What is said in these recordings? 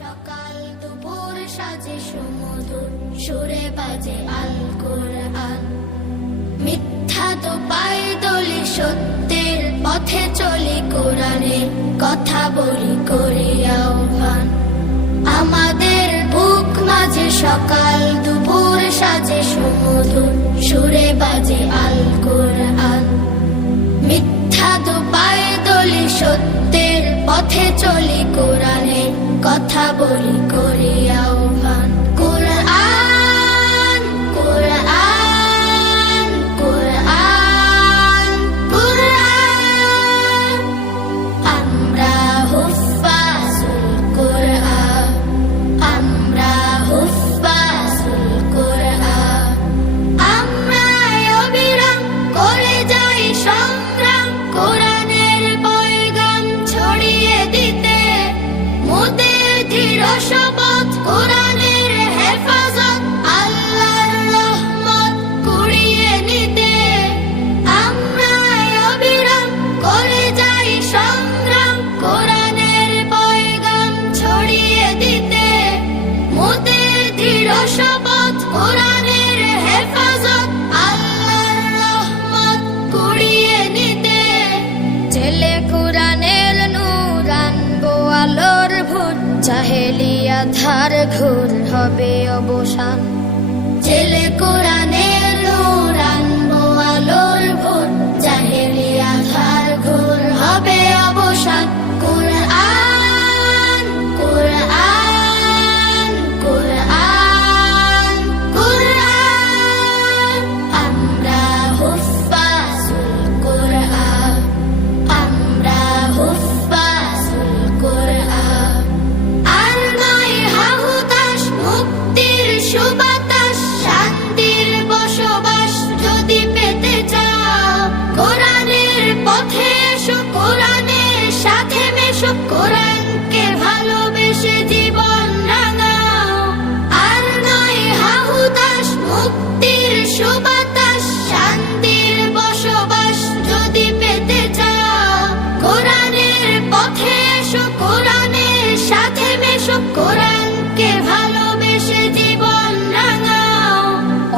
সকাল দুপুর সাজে সুমধুর সুরে বাজে আল কোরআন। মিথ্যা তো পায়ে দলি সত্যের পথে চলি, কোরআনের কথা বলি করে আহ্বান। আমাদের বুক মাঝে সকাল দুপুর সাজে সুমধুর সুরে বাজে আল কোরআন। মিথ্যা তো পায়ে দলি সত্যের পথে চলি, কোরআনের কথা বলি করে আহ্বান। কোরআন কোরআন কোরআন কোরআন, আমরা হুফাজুল কোরআন, আমরা হুফাজুল কোরআন। আমরা অবিরাম করে যাই সংগ্রাম, কোরআনের পয়গাম ছড়িয়ে দিতে। মোদের দৃঢ় শপথ কোরআনের হেফাজত, আল্লাহর রহমত কুড়িয়ে নিতে। আমরা অবিরাম করে যাই সংগ্রাম, কোরআনের পয়গাম ছড়িয়ে দিতে। মোদের দৃঢ় শপথ কোরআনের হেফাজত, আল্লাহর রহমত কুড়িয়ে নিতে। জেলে কোরআনের নূর আনবো আলোর ভোর, জাহেলিয়া ধার ঘোর হবে অবসান। জেলে কোরআনের নূর আনবো আলোর ভোর, জাহেলিয়া ধার ঘোর হবে অবসান। কোরআন কোরআন কোরআন কোরআন, আমরা হুফাজুল কোরআন, আমরা হুফাজুল কোরআন। আর নয় হাহুতাশ, মুক্তির সুবাতাস, শান্তির বসবাস যদি পেতে চাও, কোরআনের পথে এসো, কোরআনের সাথে মেশো, কোরআনকে ভালোবেসে জীবন রাঙাও। আর নয় হাহুতাশ, মুক্তির সুবাতাস, শান্তির বসবাস যদি পেতে চাও, কোরআনের পথে এসো, কোরআনের সাথে মেশো, কোরআনকে ভালোবেসে জীবন রাঙাও।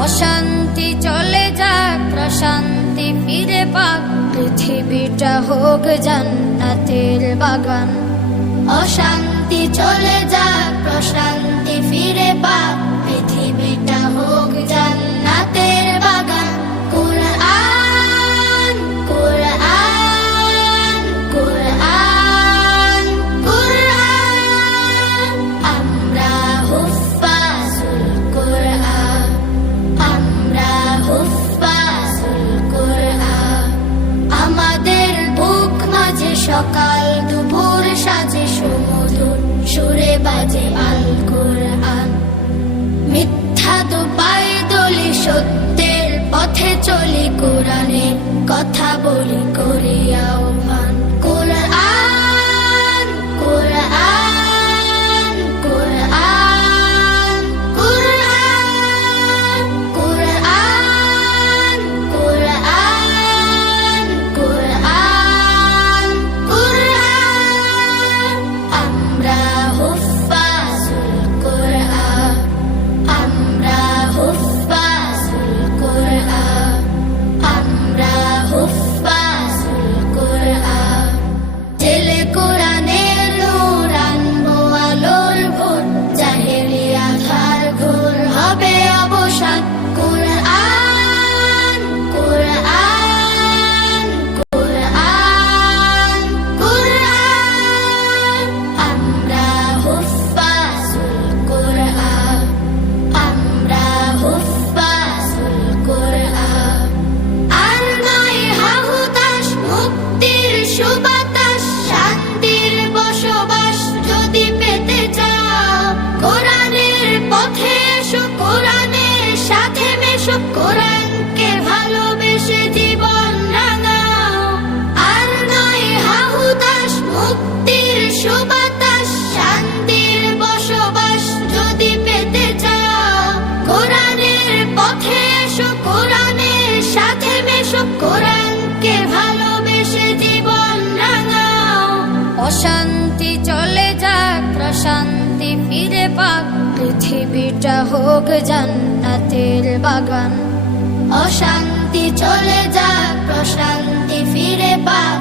অশান্তি চলে যাক, প্রশান্তি ফিরে পাক, পৃথিবীটা হোক জান্নাতের বাগান। অশান্তি চলে যাক, প্রশান্তি ফিরে পাক, পৃথিবীটা হোক জান্নাতের বাগান। কোরআন কোরআন কোরআন কোরআন, আমরা হুফাজুল কোরআন, আমরা হুফাজুল কোরআন। আমাদের বুক মাঝে সকাল দুপুর সাজে সুমধুর সুরে বাজে আল কোরআন। মিথ্যা তো পায়ে দলি সত্যের পথে চলি, কোরআনের কথা বলি করে আহ্বান। কোরআন কোরআন কোরআন কোরআন কোরআন কোরআন কোরআন কোরআন, আমরা হুফাজুল কোরআন, আমরা হুফাজুল কোরআন, আমরা হুফাজুল কোরআন। জেলে কোরআনের নূর আনবো আলোর ভোর, জাহেলিয়া ধার ঘোর হবে অবসান। কোরআন কোরআন কোরআন কোরআন, আমরা হুফাজুল কোরআন, আমরা হুফাজুল কোরআন। আর নয় হাহুতাশ, মুক্তির সুবাতাস, শান্তির বসবাস যদি পেতে চাও, কোরআনের পথে এসো, কোরআনের সাথে মেশো, কোরআনকে ভালোবেসে জীবন রাঙাও। আর নয় হাহুতাশ, মুক্তির সুবাতাস, শান্তির বসবাস যদি পেতে চাও, কোরআনের পথে এসো, কোরআনের সাথে মেশো, কোরআনকে ভালোবেসে জীবন রাঙাও। অশান্তি চলে যাক, প্রশান্তি মাটিটা হোক জান্নাতের বাগান। অশান্তি চলে যাক, প্রশান্তি ফিরে পাক,